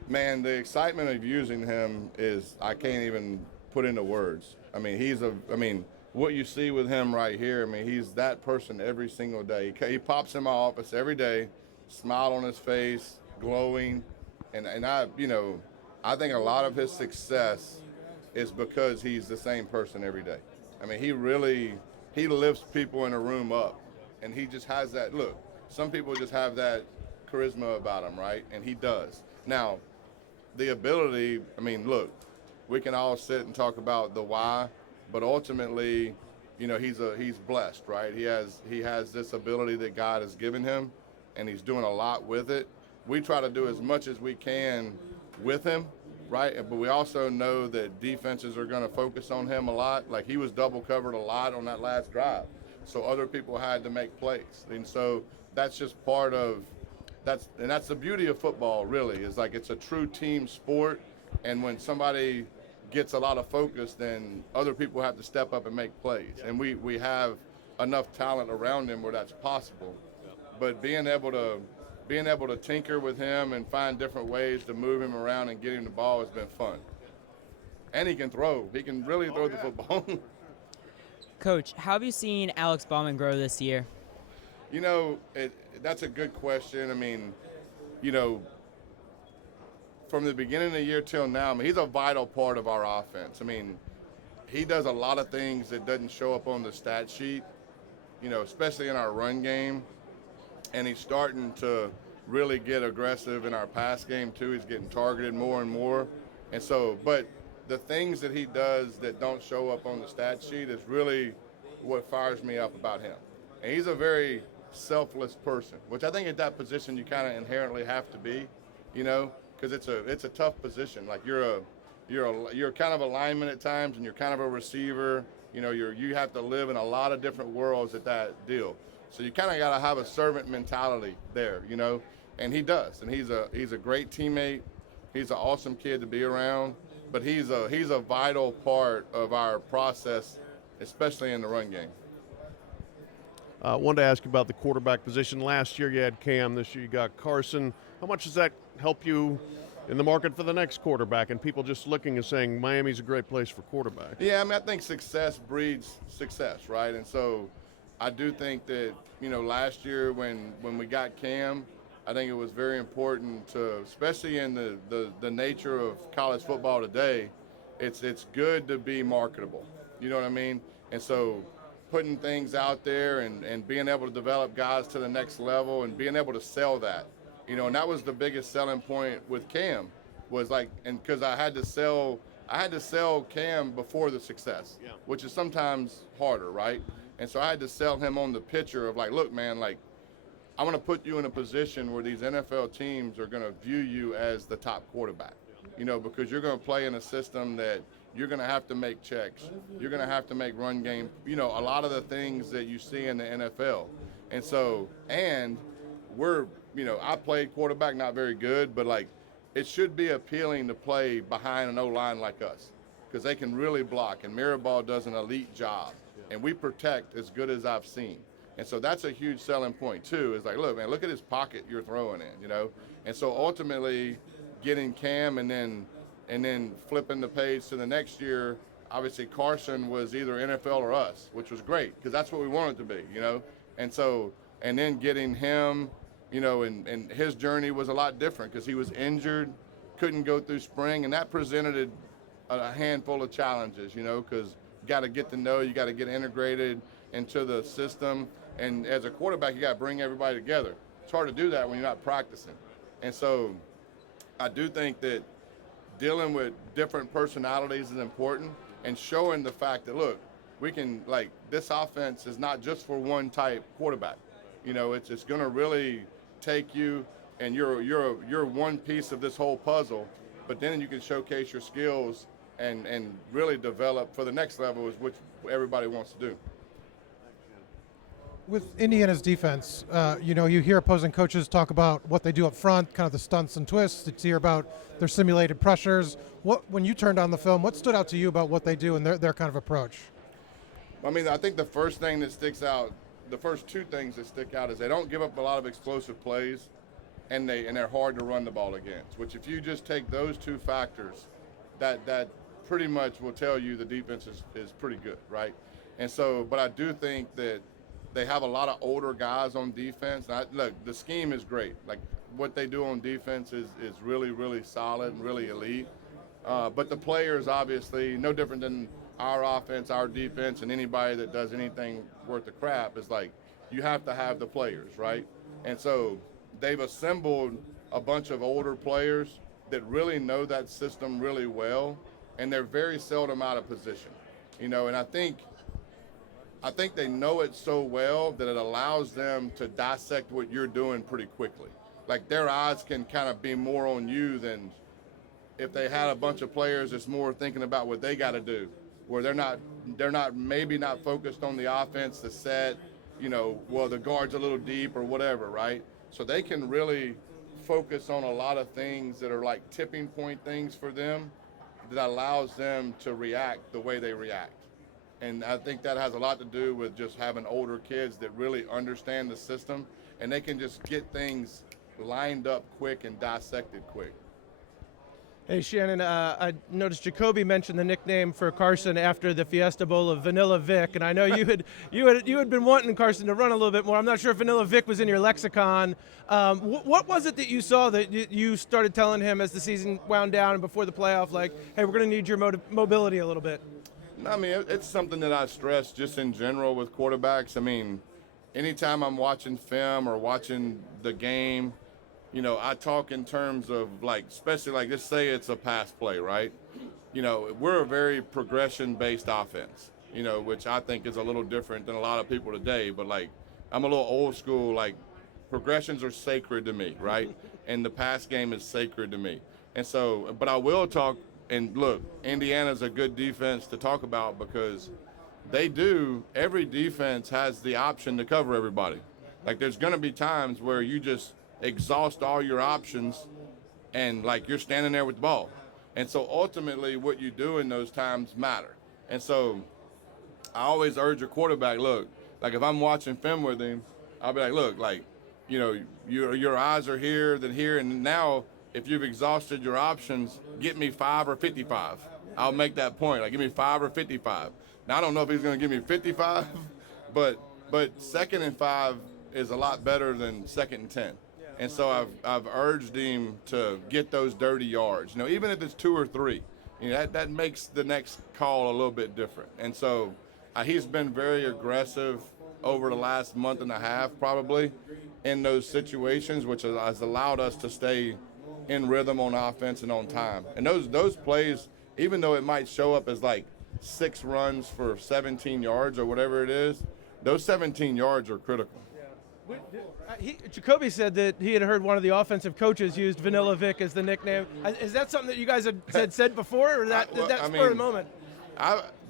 Man, the excitement of using him is I can't even put into words. I mean, what you see with him right here, I mean, he's that person every single day. He pops in my office every day, smile on his face, glowing, and I, you know, I think a lot of his success is because he's the same person every day. I mean, he lifts people in a room up, and he just has that look. Some people just have that charisma about him, right? And he does. Now, the ability, I mean, look, we can all sit and talk about the why, but ultimately, you know, he's blessed, right? He has this ability that God has given him, and he's doing a lot with it. We try to do as much as we can with him, right? But we also know that defenses are going to focus on him a lot. Like, he was double covered a lot on that last drive, so other people had to make plays, and so that's just part of that's the beauty of football, really, is like it's a true team sport, and when somebody gets a lot of focus, then other people have to step up and make plays, and we have enough talent around him where that's possible. But being able to tinker with him and find different ways to move him around and get him the ball has been fun. And he can throw. He can really throw the football. Coach, how have you seen Alex Bauman grow this year? You know, that's a good question. I mean, you know, from the beginning of the year till now, I mean, he's a vital part of our offense. I mean, he does a lot of things that doesn't show up on the stat sheet, you know, especially in our run game. And he's starting to really get aggressive in our pass game, too. He's getting targeted more and more. And so, but the things that he does that don't show up on the stat sheet is really what fires me up about him. And he's a very selfless person, which I think at that position you kind of inherently have to be, you know, because it's a tough position. Like you're kind of a lineman at times, and you're kind of a receiver. You know, you have to live in a lot of different worlds at that deal. So you kind of got to have a servant mentality there, you know, and he does. And he's a great teammate. He's an awesome kid to be around. But he's a vital part of our process, especially in the run game. I wanted to ask you about the quarterback position. Last year you had Cam. This year you got Carson. How much does that help you in the market for the next quarterback, and people just looking and saying Miami's a great place for quarterbacks? Yeah, I mean, I think success breeds success, right? And so I do think that, you know, last year when we got Cam, I think it was very important to, especially in the nature of college football today, it's good to be marketable. You know what I mean? And so putting things out there and being able to develop guys to the next level and being able to sell that, you know, and that was the biggest selling point with Cam, was like, and because I had to sell Cam before the success, which is sometimes harder, right? And so I had to sell him on the picture of like, look, man, like, I want to put you in a position where these NFL teams are going to view you as the top quarterback, you know, because you're going to play in a system that you're going to have to make checks. You're going to have to make run game, you know, a lot of the things that you see in the NFL. And so, and we're, you know, I played quarterback, not very good, but like it should be appealing to play behind an O-line like us because they can really block, and Mirabal does an elite job, and we protect as good as I've seen. And so that's a huge selling point too, is like, look, man, look at his pocket you're throwing in, you know? And so ultimately getting Cam and then flipping the page to the next year, obviously Carson was either NFL or us, which was great because that's what we wanted to be, you know? And so, and then getting him, you know, and his journey was a lot different because he was injured, couldn't go through spring, and that presented a handful of challenges, you know, because you got to get to know, you got to get integrated into the system. And as a quarterback, you got to bring everybody together. It's hard to do that when you're not practicing. And so I do think that dealing with different personalities is important, and showing the fact that, look, we can, like, this offense is not just for one type quarterback. You know, it's going to really take you, and you're one piece of this whole puzzle, but then you can showcase your skills and really develop for the next level, is which everybody wants to do. With Indiana's defense, you know, you hear opposing coaches talk about what they do up front, kind of the stunts and twists. You hear about their simulated pressures. When you turned on the film, what stood out to you about what they do and their kind of approach? I mean, I think the first thing that sticks out, the first two things that stick out, is they don't give up a lot of explosive plays, and they're hard to run the ball against. Which, if you just take those two factors, that pretty much will tell you the defense is pretty good, right? And so, but I do think that they have a lot of older guys on defense. Look, the scheme is great. Like, what they do on defense is really, really solid and really elite. But the players, obviously, no different than our offense, our defense, and anybody that does anything worth of crap, is like, you have to have the players, right? And so they've assembled a bunch of older players that really know that system really well, and they're very seldom out of position, and I think they know it so well that it allows them to dissect what you're doing pretty quickly. Like, their eyes can kind of be more on you than if they had a bunch of players that's more thinking about what they got to do, where they're not maybe not focused on the offense, the set, well, the guard's a little deep or whatever, right? So they can really focus on a lot of things that are like tipping point things for them that allows them to react the way they react. And I think that has a lot to do with just having older kids that really understand the system, and they can just get things lined up quick and dissected quick. Hey, Shannon, I noticed Jacoby mentioned the nickname for Carson after the Fiesta Bowl of Vanilla Vic, and I know you had been wanting Carson to run a little bit more. I'm not sure if Vanilla Vic was in your lexicon. What was it that you saw that you started telling him as the season wound down and before the playoff, like, hey, we're going to need your mobility a little bit? I mean, it's something that I stress just in general with quarterbacks. I mean, anytime I'm watching film or watching the game, I talk in terms of, like, especially like, let's say it's a pass play, right? We're a very progression-based offense, which I think is a little different than a lot of people today. But, like, I'm a little old school. Like, progressions are sacred to me, right? And the pass game is sacred to me. And so, but I will talk, and look, Indiana's a good defense to talk about because every defense has the option to cover everybody. Like, there's going to be times where you just exhaust all your options and, like, you're standing there with the ball. And so ultimately what you do in those times matter. And so I always urge a quarterback, look, like, if I'm watching film with him, I'll be like, look, like, your eyes are here, then here, and now if you've exhausted your options, get me 5 or 55. I'll make that point. Like, give me 5 or 55. Now, I don't know if he's going to give me 55, but 2nd and 5 is a lot better than 2nd and 10. And so I've urged him to get those dirty yards. Even if it's 2 or 3, that makes the next call a little bit different. And so he's been very aggressive over the last month and a half, probably, in those situations, which has allowed us to stay in rhythm on offense and on time. And those plays, even though it might show up as like 6 runs for 17 yards or whatever it is, those 17 yards are critical. Jacoby said that he had heard one of the offensive coaches used Vanilla Vic as the nickname. Is that something that you guys had said before, or did that spur the moment?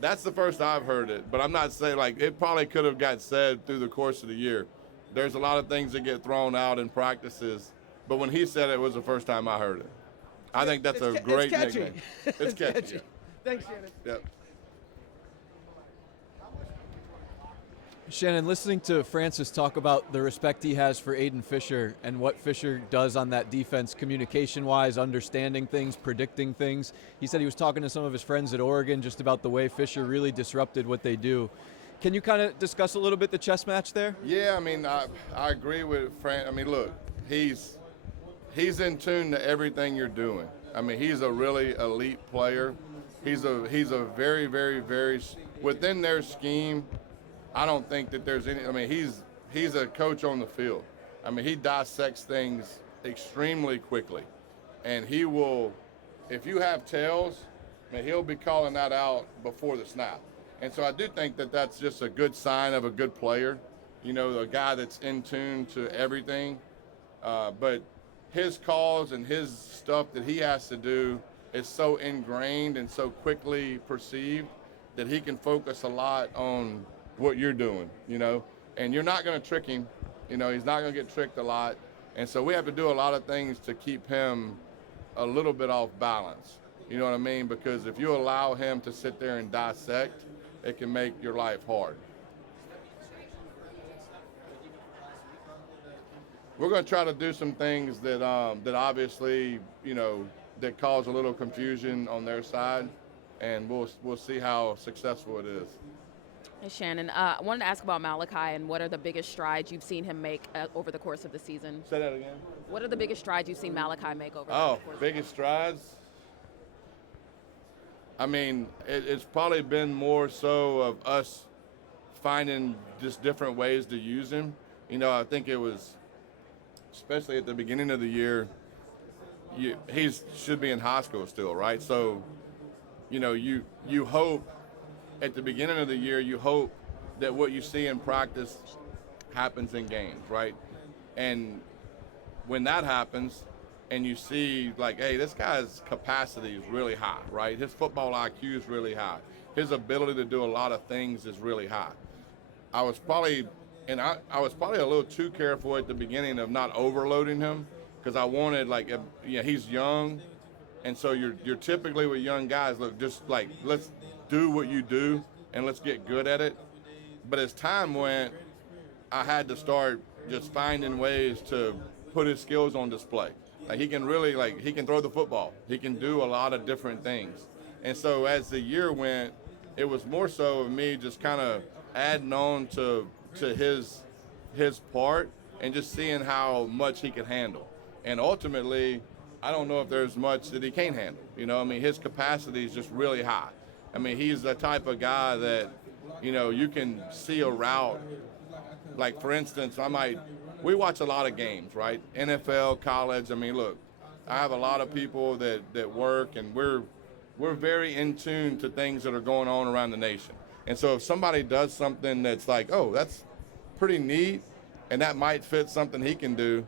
That's the first I've heard it, but I'm not saying, like, it probably could have got said through the course of the year. There's a lot of things that get thrown out in practices, but when he said it, was the first time I heard it. I think that's a great nickname. It's catchy. Thanks, Shannon. Yep. Shannon, listening to Francis talk about the respect he has for Aiden Fischer and what Fischer does on that defense communication-wise, understanding things, predicting things. He said he was talking to some of his friends at Oregon just about the way Fischer really disrupted what they do. Can you kind of discuss a little bit the chess match there? Yeah, I mean, I agree with Frank. I mean, look, he's in tune to everything you're doing. I mean, he's a really elite player. He's a very, very, very, within their scheme, I don't think that there's any. I mean, he's a coach on the field. I mean, he dissects things extremely quickly, and he will, if you have tails, I mean, he'll be calling that out before the snap. And so I do think that that's just a good sign of a good player, a guy that's in tune to everything. But his calls and his stuff that he has to do is so ingrained and so quickly perceived that he can focus a lot on what you're doing, and you're not going to trick him. He's not going to get tricked a lot. And so we have to do a lot of things to keep him a little bit off balance. You know what I mean? Because if you allow him to sit there and dissect, it can make your life hard. We're going to try to do some things that obviously, that cause a little confusion on their side. and we'll see how successful it is. Hey, Shannon, I wanted to ask about Malachi and what are the biggest strides you've seen him make over the course of the season? Say that again. What are the biggest strides you've seen Malachi make over the course of the biggest strides? I mean, it's probably been more so of us finding just different ways to use him. You know, I think it was, especially at the beginning of the year, he should be in high school still, right? So, you know, you hope at the beginning of the year, you hope that what you see in practice happens in games, right? And when that happens and you see like, hey, this guy's capacity is really high, right? His football IQ is really high. His ability to do a lot of things is really high. I was probably a little too careful at the beginning of not overloading him because I wanted he's young. And so you're typically with young guys, look, just like, let's do what you do and let's get good at it. But as time went, I had to start just finding ways to put his skills on display. Like he can really, he can throw the football. He can do a lot of different things. And so as the year went, it was more so of me just kind of adding on to his part and just seeing how much he could handle. And ultimately, I don't know if there's much that he can't handle. You know, I mean, his capacity is just really high. I mean, he's the type of guy that, you know, you can see a route. Like, for instance, we watch a lot of games, right? NFL, college. I mean, look, I have a lot of people that work, and we're very in tune to things that are going on around the nation. And so if somebody does something that's like, oh, that's pretty neat, and that might fit something he can do,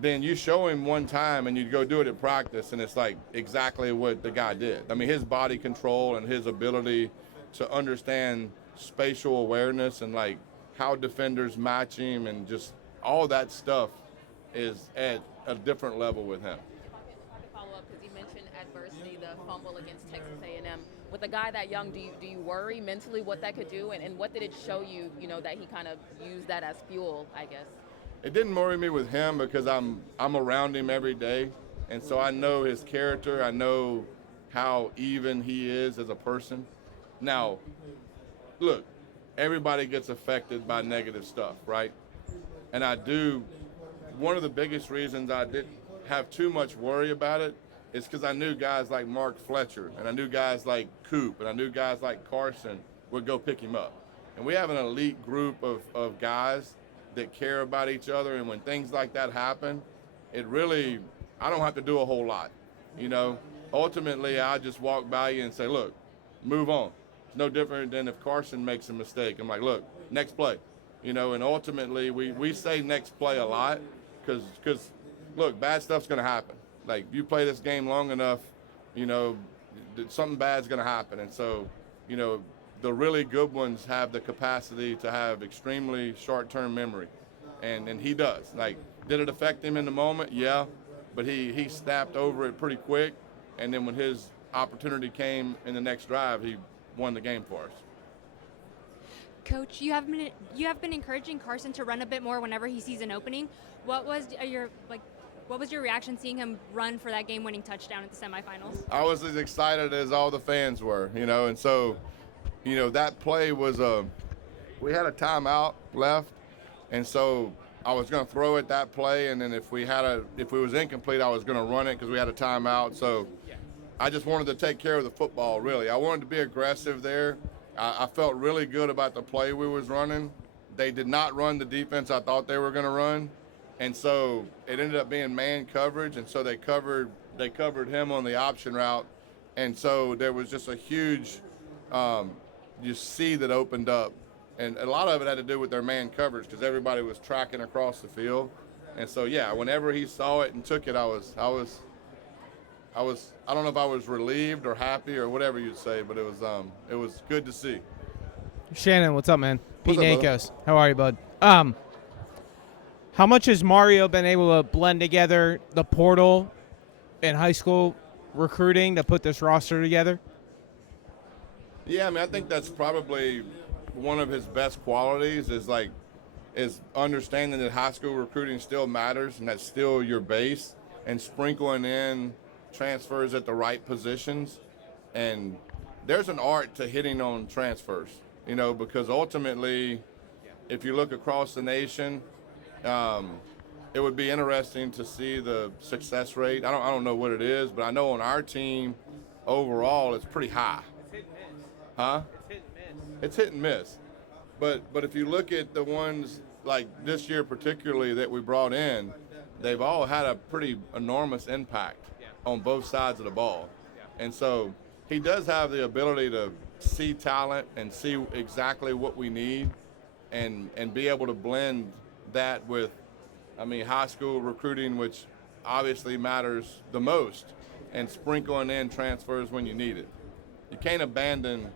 then you show him one time and you go do it at practice, and it's like exactly what the guy did. I mean, his body control and his ability to understand spatial awareness and like how defenders match him and just all that stuff is at a different level with him. If I could follow up, because you mentioned adversity, the fumble against Texas A&M. With a guy that young, do you worry mentally what that could do, and what did it show you, you know, that he kind of used that as fuel, I guess? It didn't worry me with him because I'm around him every day, and so I know his character. I know how even he is as a person. Now, look, everybody gets affected by negative stuff, right? And one of the biggest reasons I didn't have too much worry about it is because I knew guys like Mark Fletcher, and I knew guys like Coop, and I knew guys like Carson would go pick him up. And we have an elite group of guys that care about each other, and when things like that happen, I don't have to do a whole lot. You know, ultimately I just walk by you and say, look, move on. It's no different than if Carson makes a mistake. I'm like, look, next play. You know, and ultimately we say next play a lot because look, bad stuff's going to happen. Like, you play this game long enough, you know, something bad's going to happen. And so, you know, the really good ones have the capacity to have extremely short-term memory, and he does. Like, did it affect him in the moment? Yeah, but he snapped over it pretty quick, and then when his opportunity came in the next drive, he won the game for us. Coach, you have been encouraging Carson to run a bit more whenever he sees an opening. What was your reaction seeing him run for that game-winning touchdown at the semifinals? I was as excited as all the fans were, you know, and so, you know, that play was we had a timeout left, and so I was going to throw it that play, and then if it was incomplete, I was going to run it because we had a timeout. So I just wanted to take care of the football, really. I wanted to be aggressive there. I felt really good about the play we was running. They did not run the defense I thought they were going to run, and so it ended up being man coverage, and so they covered him on the option route, and so there was just a huge you see that opened up, and a lot of it had to do with their man coverage because everybody was tracking across the field, and so yeah, whenever he saw it and took it, I don't know if I was relieved or happy or whatever you'd say, but it was good to see. Shannon, what's up, man? Pete What's up, brother? Nakos. How are you, bud? How much has Mario been able to blend together the portal and high school recruiting to put this roster together? Yeah, I mean, I think that's probably one of his best qualities is understanding that high school recruiting still matters and that's still your base, and sprinkling in transfers at the right positions. And there's an art to hitting on transfers, you know, because ultimately, if you look across the nation, it would be interesting to see the success rate. I don't know what it is, but I know on our team, overall, it's pretty high. Huh? It's hit and miss. But if you look at the ones like this year particularly that we brought in, they've all had a pretty enormous impact on both sides of the ball. And so he does have the ability to see talent and see exactly what we need and be able to blend that with, I mean, high school recruiting, which obviously matters the most, and sprinkling in transfers when you need it. You can't abandon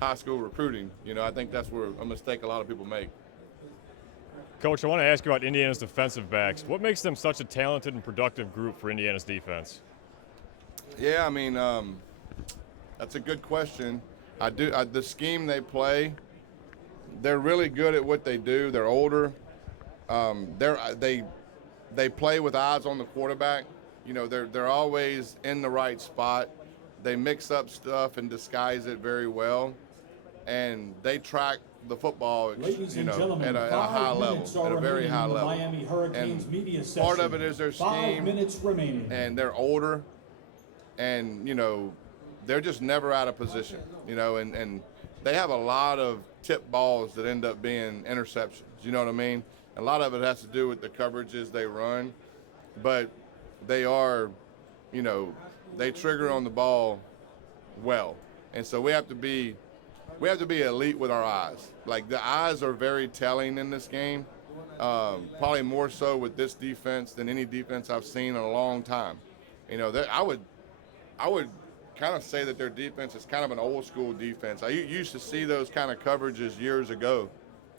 high school recruiting. You know, I think that's where a mistake a lot of people make. Coach, I want to ask you about Indiana's defensive backs. What makes them such a talented and productive group for Indiana's defense? Yeah, I mean, that's a good question. The scheme they play, they're really good at what they do. They're older. They play with eyes on the quarterback. You know, they're always in the right spot. They mix up stuff and disguise it very well, and they track the football, you know, at a high level, at a very high level. And part of it is their scheme, and they're older, and you know, they're just never out of position. You know, and they have a lot of tip balls that end up being interceptions. You know what I mean? A lot of it has to do with the coverages they run, but they are, you know, they trigger on the ball well. And so we have to be elite with our eyes. Like, the eyes are very telling in this game, probably more so with this defense than any defense I've seen in a long time. You know, I would kind of say that their defense is kind of an old school defense. I used to see those kind of coverages years ago.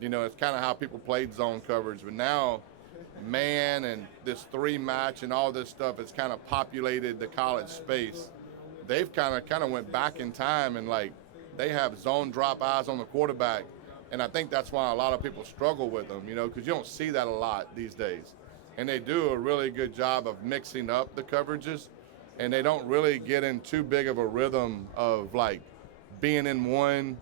You know, it's kind of how people played zone coverage. But now, man and this three match and all this stuff has kind of populated the college space. They've kind of went back in time, and like, they have zone drop eyes on the quarterback. And I think that's why a lot of people struggle with them, you know, because you don't see that a lot these days. And they do a really good job of mixing up the coverages, and they don't really get in too big of a rhythm of like being in one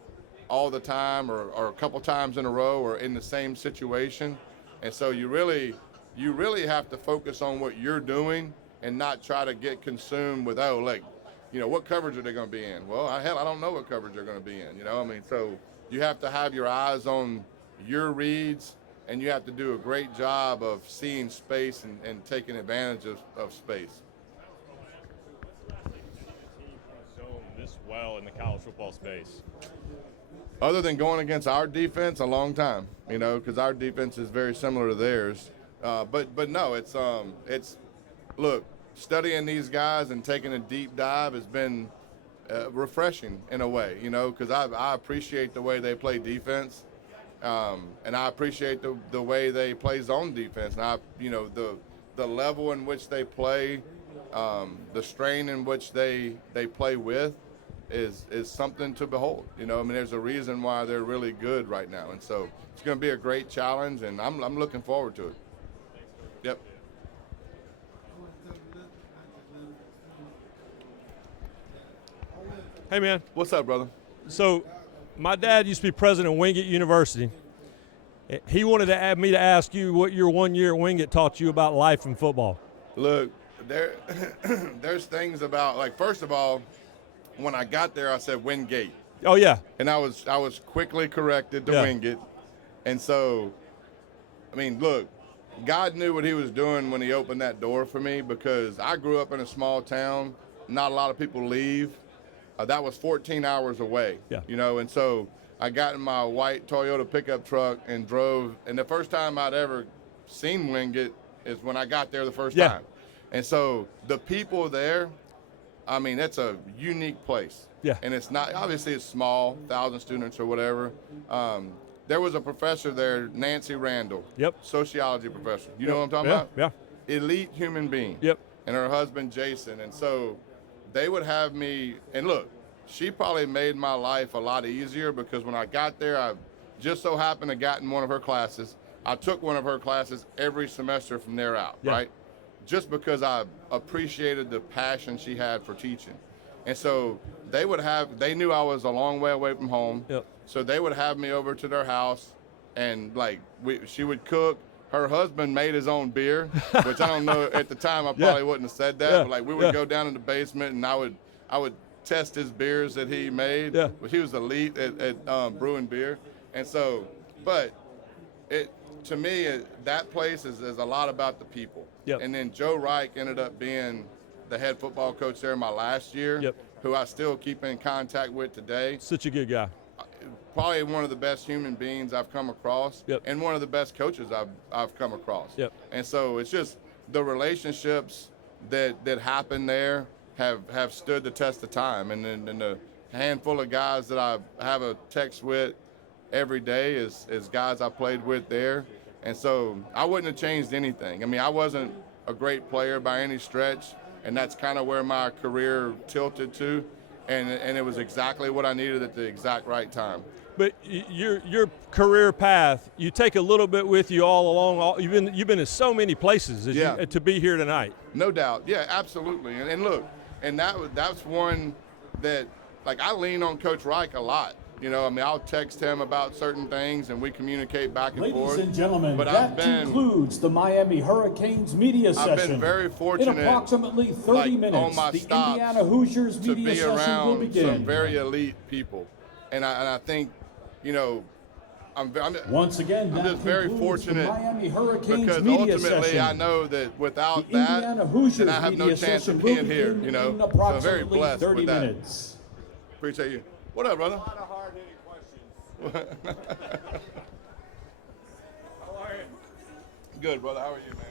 all the time or a couple times in a row or in the same situation. And so you really have to focus on what you're doing and not try to get consumed with, oh, like, you know, what coverage are they going to be in? Well, hell, I don't know what coverage they're going to be in, you know? I mean, so you have to have your eyes on your reads, and you have to do a great job of seeing space and taking advantage of space. Zone this well in the college football space. Other than going against our defense, a long time, you know, because our defense is very similar to theirs. But no, it's look, studying these guys and taking a deep dive has been refreshing in a way, you know, because I appreciate the way they play defense, and I appreciate the way they play zone defense. And you know, the level in which they play, the strain in which they play with, is something to behold. You know, I mean, there's a reason why they're really good right now, and so it's going to be a great challenge, and I'm looking forward to it. Yep. Hey, man. What's up, brother? So, my dad used to be president of Wingate University. He wanted me to ask you what your 1 year at Wingate taught you about life and football. Look, there's things about, like, first of all, when I got there, I said Wingate. Oh, yeah. And I was quickly corrected to Wingate. And so, I mean, look, God knew what he was doing when he opened that door for me, because I grew up in a small town. Not a lot of people leave. That was 14 hours away, you know, and so I got in my white Toyota pickup truck and drove. And the first time I'd ever seen Wingate is when I got there the first time. And so the people there, I mean, it's a unique place. Yeah. And it's not, obviously it's small, 1,000 students or whatever. There was a professor there, Nancy Randall. Yep. Sociology professor. You know what I'm talking about? Yeah. Elite human being. Yep. And her husband, Jason. And so they would have me, and look, she probably made my life a lot easier, because when I got there, I just so happened to got in one of her classes. I took one of her classes every semester from there out, right? Just because I appreciated the passion she had for teaching. And so they knew I was a long way away from home. Yep. So they would have me over to their house, and like she would cook. Her husband made his own beer, which I don't know at the time I probably wouldn't have said that. Yeah. But like we would go down in the basement, and I would test his beers that he made. Yeah. He was elite at brewing beer, and so but to me that place is a lot about the people. Yep. And then Joe Reich ended up being the head football coach there my last year. Yep. Who I still keep in contact with today. Such a good guy. Probably one of the best human beings I've come across, and one of the best coaches I've come across. Yep. And so it's just the relationships that happen there have stood the test of time, and the handful of guys that I have a text with every day is guys I played with there, and so I wouldn't have changed anything. I mean, I wasn't a great player by any stretch, and that's kind of where my career tilted to, and it was exactly what I needed at the exact right time. But your career path, you take a little bit with you all along. You've been in so many places to be here tonight. No doubt, yeah, absolutely. And look, and that's one that like I lean on Coach Reich a lot. You know, I mean, I'll text him about certain things, and we communicate back and forth. Ladies and gentlemen, but that concludes the Miami Hurricanes media session. I've been very fortunate. In approximately 30 minutes, on my the stops Indiana Hoosiers to media be session will around begin. some very elite people, and I think, you know, Once again, I'm that just very concludes the fortunate Miami Hurricanes because media ultimately session. I know that without The Indiana that, Hoosiers then I have no media chance session of will being here. begin You know, in so I'm very approximately blessed 30 with that. minutes. Appreciate you. What up, brother? A lot of hard-hitting questions. How are you? Good, brother. How are you, man?